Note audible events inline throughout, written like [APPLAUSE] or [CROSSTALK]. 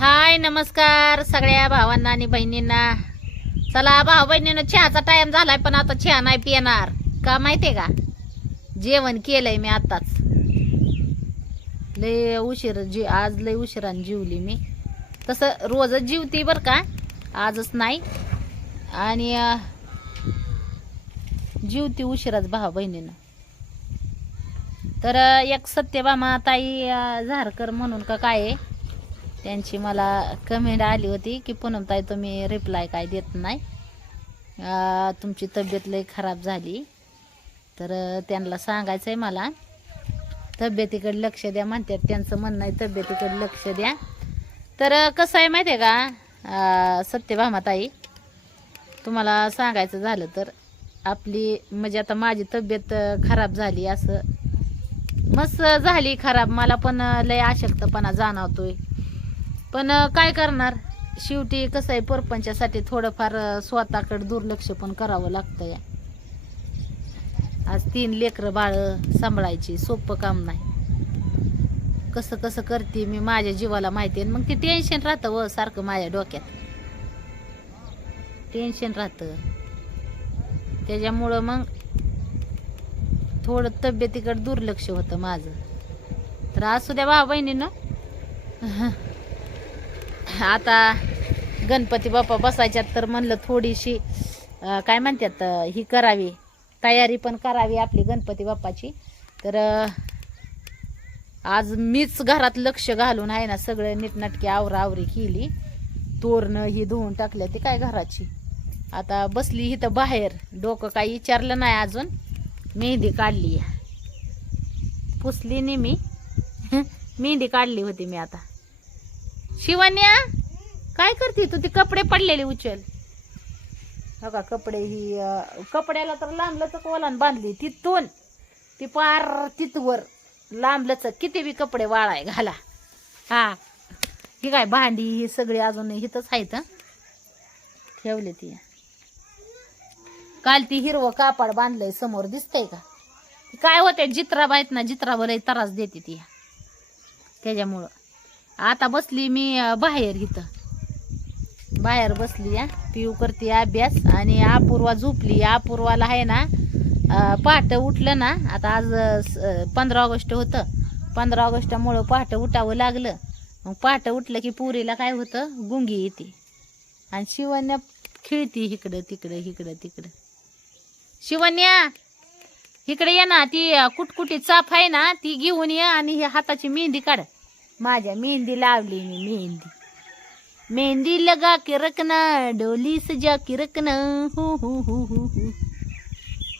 हाय नमस्कार सगळ्या भावांना आणि बहिणींना. चला भाऊ बहिणीनं चहाचा टाइम झालाय पण आता चहा नाही पिणार. का माहितीये का? जेवण केलंय मी आताच लय उशीर जी आज लय उशिरानं जीवली मी. तसं रोजच जीवती बर का? आजच नाही. आणि जीवती उशिराच भाऊ बहिणीनं. तर एक सत्यभामा ताई झारकर म्हणून का काय आहे? त्यांची मला कमेंट आली होती की पूनम ताई तुम्ही रिप्लाय काय देत नाही? तुमची तब्येत लई खराब झाली. तर त्यांना सांगायचं आहे मला तब्येतीकडे लक्ष द्या म्हणतात. त्यांचं म्हणणं आहे तब्येतीकडे लक्ष द्या. तर कसं आहे माहिती आहे का सत्यभामाताई तुम्हाला सांगायचं झालं तर आपली म्हणजे आता माझी तब्येत खराब झाली असं. मस्त झाली खराब. मला पण अं, लय अशक्तपणा जाणवतोय. पण काय करणार? शेवटी कसं आहे परपंचासाठी थोडंफार स्वतःकडे दुर्लक्ष पण करावं लागतं या. आज तीन लेकरं बाळ सांभाळायची सोपं काम नाही. कसं कसं करते मी माझ्या जीवाला माहिती आहे. मग ते टेन्शन राहतं व सारखं माझ्या डोक्यात. टेन्शन राहतं. त्याच्यामुळं मग थोडं तब्येतीकडे दुर्लक्ष होतं माझं. तर असू द्या भाऊ बहिणीनं. [LAUGHS] आता गणपती बाप्पा बसायच्यात तर म्हणलं थोडीशी काय म्हणतात ही करावी तयारी पण करावी आपली गणपती बाप्पाची. तर आज मीच घरात लक्ष घालून आहे ना सगळं नीटनाटकी आवरावरी केली. तोरणं ही धुवून टाकल्या ती काय घराची. आता बसली इथं बाहेर डोकं काही विचारलं नाही अजून. मेहंदी काढली. पुसली नाही मी. [LAUGHS] मेहंदी काढली होती मी आता. शिवान्या काय करते तू? ती कपडे पडलेले उचल. बघा कपडे ही कपड्याला तर लांबलच ओलान बांधली. तिथून ती पार तिथवर लांबलच किती बी कपडे वाळाय घाला. हा. ही काय भांडी ही सगळी अजून हिथंच आहेत ठेवले ती. काल ती हिरवं कापड बांधलंय समोर दिसतंय का? काय होते जित्राबा आहेत ना जित्रावर त्रास देते ती. त्याच्यामुळं. आता बसली मी बाहेर इथं. बाहेर बसली या पिऊ करते अभ्यास आणि अपूर्वा झोपली. अपूर्वाला आहे ना पहाटं उठलं ना आता आज पंधरा ऑगस्ट होतं. पंधरा ऑगस्टमुळं पहाटं उठावं लागलं. मग पहाटं उठलं की पुरीला काय होतं? गुंगी येते. आणि शिवण्या खिळती इकडं तिकडं इकडं तिकडं. शिवण्या इकडे ये ना. ती कुटकुटी चाप आहे ना ती घेऊन ये आणि हे हाताची मेहंदी काढ. माझ्या मेहंदी लावली मी मेहंदी. मेहंदी लगा के रखना डोली सजा के रखना. हो हो हो हो हो.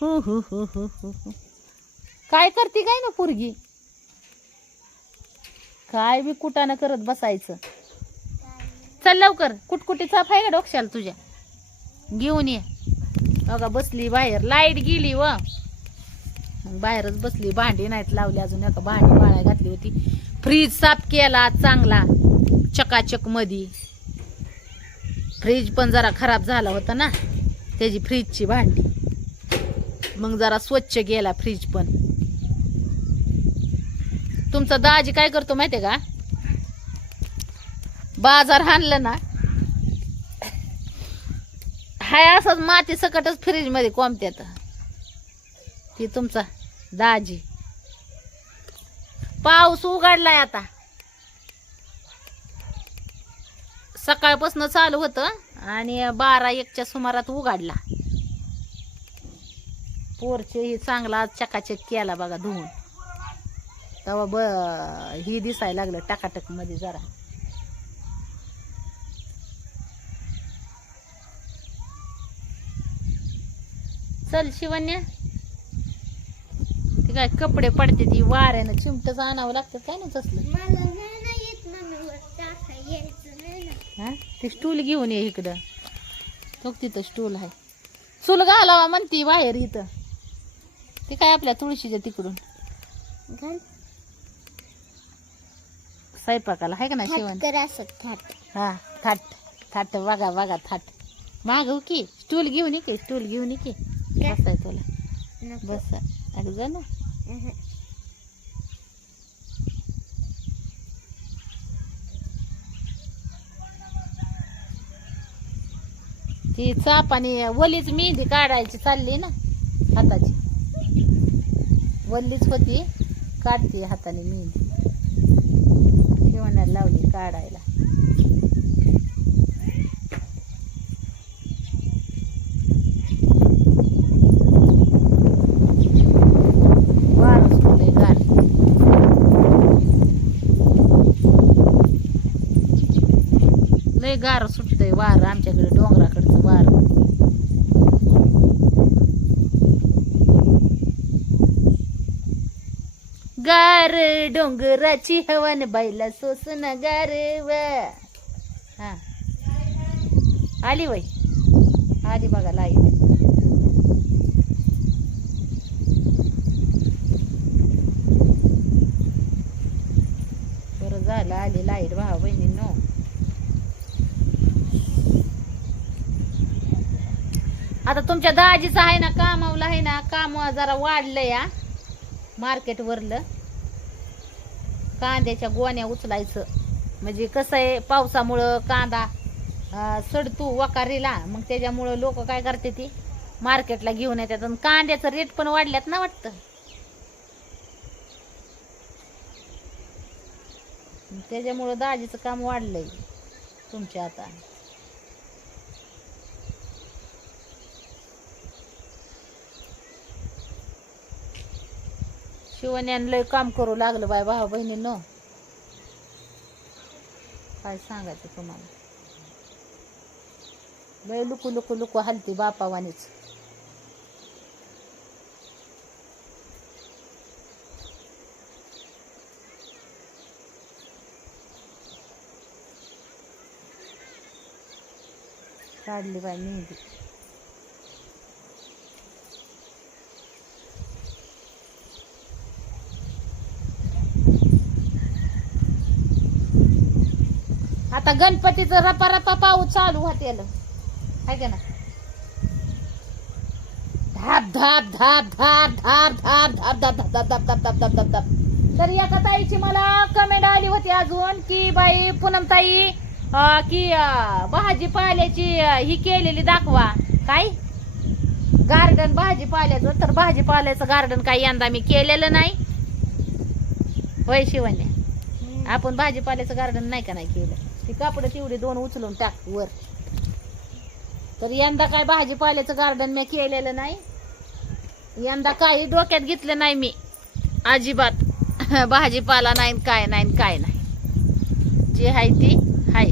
हो हो काय करते काय ना पोरगी? काय बी कुटानं करत बसायचं. चल लवकर कुटकुटी चाप आहे का डोक्याला तुझ्या? घेऊन ये. बघा बसली बाहेर. लाइट गेली व. बाहेरच बसली. भांडी नाहीत लावली अजून. एका भांडी बाळा घातली होती. फ्रीज साफ केला चांगला चकाचक मधी. फ्रीज पण जरा खराब झाला होता ना त्याची फ्रीजची भांडी. मग जरा स्वच्छ गेला फ्रीज पण. तुमचा दाजी काय करतो माहितीये का? बाजार आणलं ना. हाय असंच माती सकटच फ्रीजमध्ये कोंबत्यात. ती तुमचा दाजी. पाऊस उघडलाय आता. सकाळपासून चालू होतं आणि बारा एकच्या सुमारात उघडला. पोरचे ही चांगला चकाचक केला बघा धुवून. तेव्हा ब ही दिसायला लागलं टाकाटकमध्ये जरा. चल शिवन्या ते काय कपडे पडते ती वाऱ्यानं चिमटच आणावं लागतं काय ना तसलं? मला नाही ना येत मम्मीवर टाका यायचं नाही ना. हा? ते स्टूल घेऊन ये इकडं. तो तिथं स्टूल आहे. चूल घालावा म्हणती बाहेर इथं. ते काय आपल्या तुळशीच्या तिकडून? घाल स्वयंपाकाला आहे का ना शिवण? थाट कर असं थाट. हा थाट. थाट बघा बघा थाट. मागव की स्टूल घेऊन ये की स्टूल घेऊन ये की? बसाय तुला. नको. बस. अगं जा ना. Mm-hmm. ती चाप आणि वलीच मेहंदी काढायची चालली ना हाताची. वल्लीच होती काढती हाताने मेहंदी. शिवण्याला लावली काढायला. लय गार सुटतंय वार आमच्याकडे डोंगराकडचं वार. गार डोंगराची हवन बाईला सोसन गार हा. आली वय आली बघा लाइट बरं झालं आली लाइट भावा बहिणींनो. आता तुमच्या दाजीचं आहे ना कामावलं आहे ना काम जरा वाढलं या मार्केट वरलं. कांद्याच्या गोण्या उचलायचं. म्हणजे कसं आहे पावसामुळं कांदा सडतो वकारीला मग त्याच्यामुळं लोक काय करते ती? मार्केटला घेऊन येतात. आणि कांद्याचं रेट पण वाढल्यात ना वाटतं. त्याच्यामुळं दाजीचं काम वाढलंय तुमच्या आता. शिवण्यान लय काम करू लागलं बाय भाऊ बहिणींनो. काय सांगायचं तुम्हाला? लय लुकू लुकू लुकू हलती बापावानीच. काढली बाय मेहंदी. आता गणपतीचं रपा रपा पाऊस चालू होतेल आहे का ना धाप धाप धाप धाप धाप धाप धाप धाप धाप धाप धाप धाप धाप धाप धाप तर एका ताईची मला कमेंट आली होती अजून की बाई पूनम ताई की अं, भाजीपाल्याची अं, ही केलेली दाखवा काय गार्डन भाजीपाल्याचं तर भाजीपाल्याचं गार्डन काही यंदा मी केलेलं नाही होय शिवण्या आपण भाजीपाल्याचं गार्डन नाही का नाही केलं ती कापड तेवढी दोन उचलून टाक वर. तर यंदा काय भाजीपाल्याचं गार्डन मी केलेलं नाही. यंदा काही डोक्यात घेतलं नाही मी. अजिबात. [LAUGHS] भाजीपाला नाही काय नाही काय नाही. जी आहे ती हाय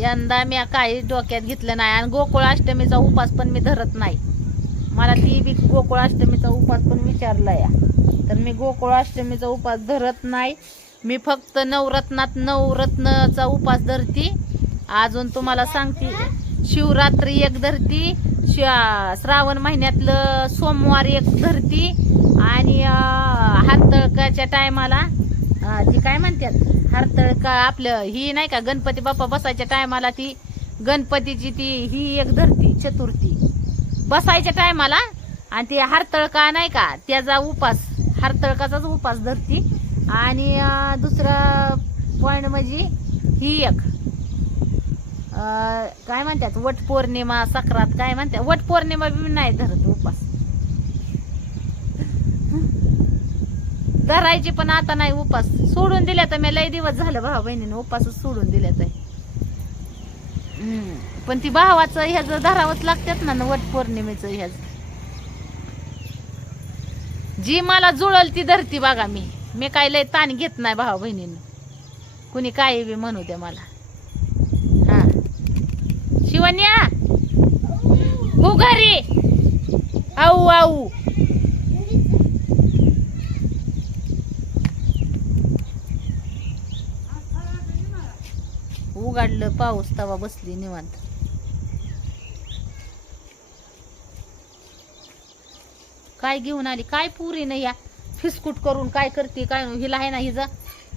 यंदा मी काही डोक्यात घेतलं नाही आणि गोकुळाष्टमीचा उपास पण मी धरत नाही. मला ती बी गोकुळाष्टमीचा उपास पण विचारला या तर मी गोकुळाष्टमीचा उपास धरत नाही. मी फक्त नवरत्नात नवरत्नचा उपास धरती. अजून तुम्हाला सांगते शिवरात्री एक धरती श्रावण महिन्यातलं सोमवार एक धरती आणि हरतळकाच्या हारतळकाच्या टायमाला ती काय म्हणतात? हारतळका आपलं ही नाही का गणपती बाप्पा बसायच्या टायमाला ती गणपतीची ती ही एक धरती चतुर्थी. बसायच्या टायमाला आणि ती हरतळका नाही का त्याचा उपास हरतळकाचाच उपास धरती. आणि दुसरा पॉइंट म्हणजे ही एक. काय म्हणतात? वट पौर्णिमा सक्रात काय म्हणतात? वट पौर्णिमा बी नाही धरत उपास. धरायची पण आता नाही उपास. सोडून दिल्या तर मी लय दिवस झालं भाऊ बहिणीने उपासच सोडून दिल्या तर. पण ती भावाचं ह्याच धरावंच लागतात ना वट पौर्णिमेचं ह्याच जी मला जुळल ती धरती बघा मी. मी काय लय ताण घेत नाही भाऊ बहिणीनं. कुणी काय बी म्हणू दे मला. हा. शिवन्या हो घरी. आऊ आऊ. उघडलं पाऊस तवा बसली निवांत. काय घेऊन आली? काय पुरी नाही या? फिसकूट करून काय करते काय नो हिला आहे ना हिचा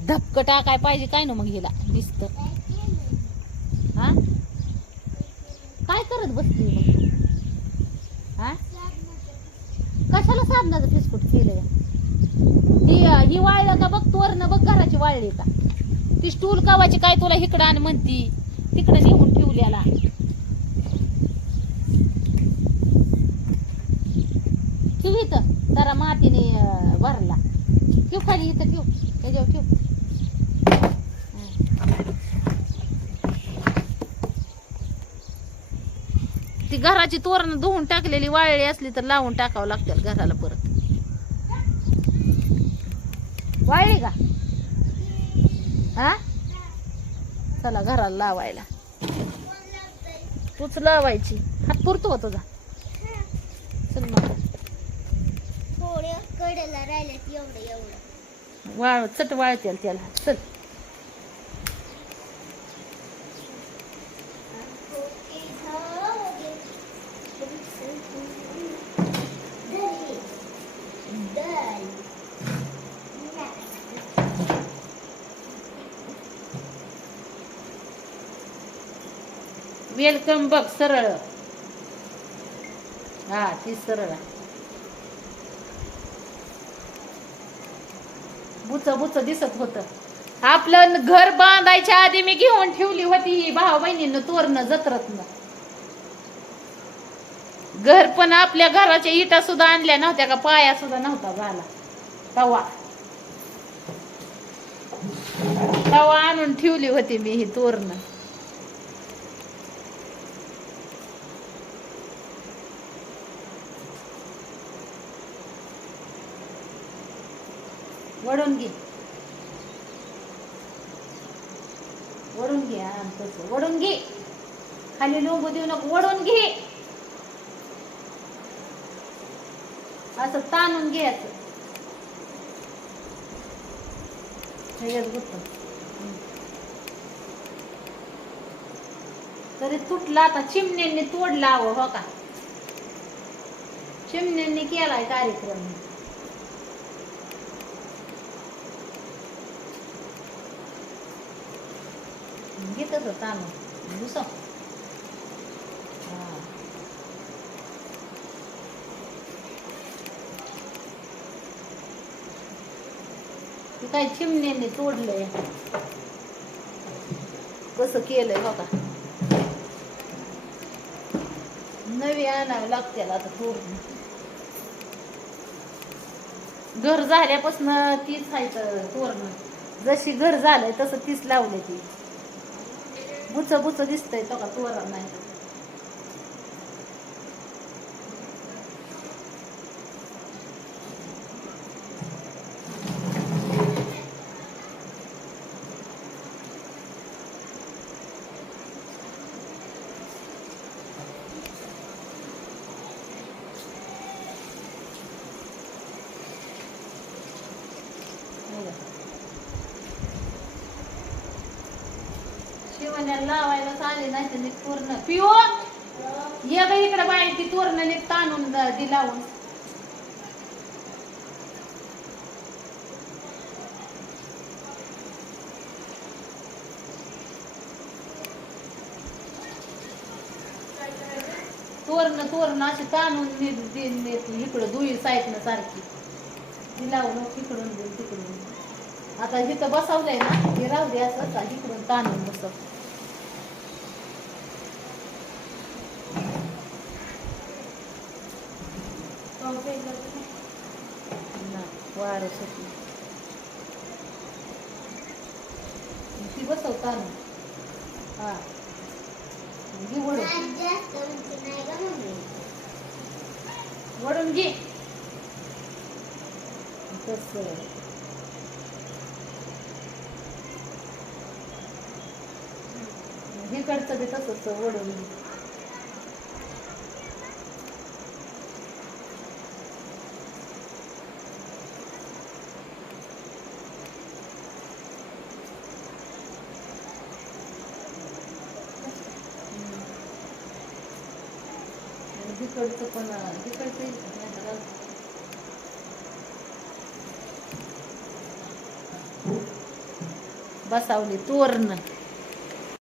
धपक टाकाय पाहिजे काय ना मग हिला दिसत हा? काय करत बसते मग? हा? कशाला साधनाचं फिसकूट केलंय? ती ही वाळलं का बघ तोरण बघ घराची वाळली का? ती स्टूल कावाची काय तुला इकडं आण म्हणती तिकडे नेऊन ठेवलेला. ठेव तर जरा मातीने भरला. ठेव खाली इथं ठेव. त्याच्यावर ठेव. ती घराची तोरण धुवून टाकलेली वाळली असली तर लावून टाकावं लागतील घराला परत. वाळली का? हा? चला घराला लावायला. तूच लावायची. हात पुरतो का तुझा चल मग थोडे कडेला राहिलेत एवढं एवढं. वाळ चट वाळतेल त्याला. चल. वेलकम बघ सरळ. हा ती सरळ. आहे. बुच बुच दिसत होत. आपलं घर बांधायच्या आधी मी घेऊन ठेवली होती ही भाऊ बहिणीनं तोरण जत्रतनं. घर पण आपल्या घराच्या इटा सुद्धा आणल्या नव्हत्या का पाया सुद्धा नव्हता झाला. तवा. तवा आणून ठेवली होती मी ही तोरण. वडून घे. वडून घे हा, तसं वडून घे. खाली लोंबू देऊ नको. वडून घे. असं ताणून घे असं. तरी तुटला आता चिमण्यांनी तोडला हवं हो का? चिमण्यांनी केलाय कार्यक्रम. घेतच होता आम्ही दुसरं ते काय चिमण्याने तोडलंय कसं केलंय बघा नवी आणावी लागते आता तोरण घर झाल्यापासून तीच आहे तोरण जशी घर झालंय तसं तीच लावले ती बुच बुच दिसतंय तो का तुवर नाही हे बघ. लावायला लावायलाच आले नाही तर नीट पूर्ण. पिओ! ये ग इकडे बाई ती तोरण नीट ताणून द- लावून. तोरण तोरण अशी ताणून नीट इकडं दुई साईडनं सारखी. ती लावून इकडून तिकडून आता जिथं बसवलंय ना हे राहू दे असं इकडून ताणून बसव. वारं सुटलं. ती बसव हा घे वडून वडून घे तसं इकडचं बी तसंच वडून घे आणि तिकडचं पण तिकडचं बसावली तोरण.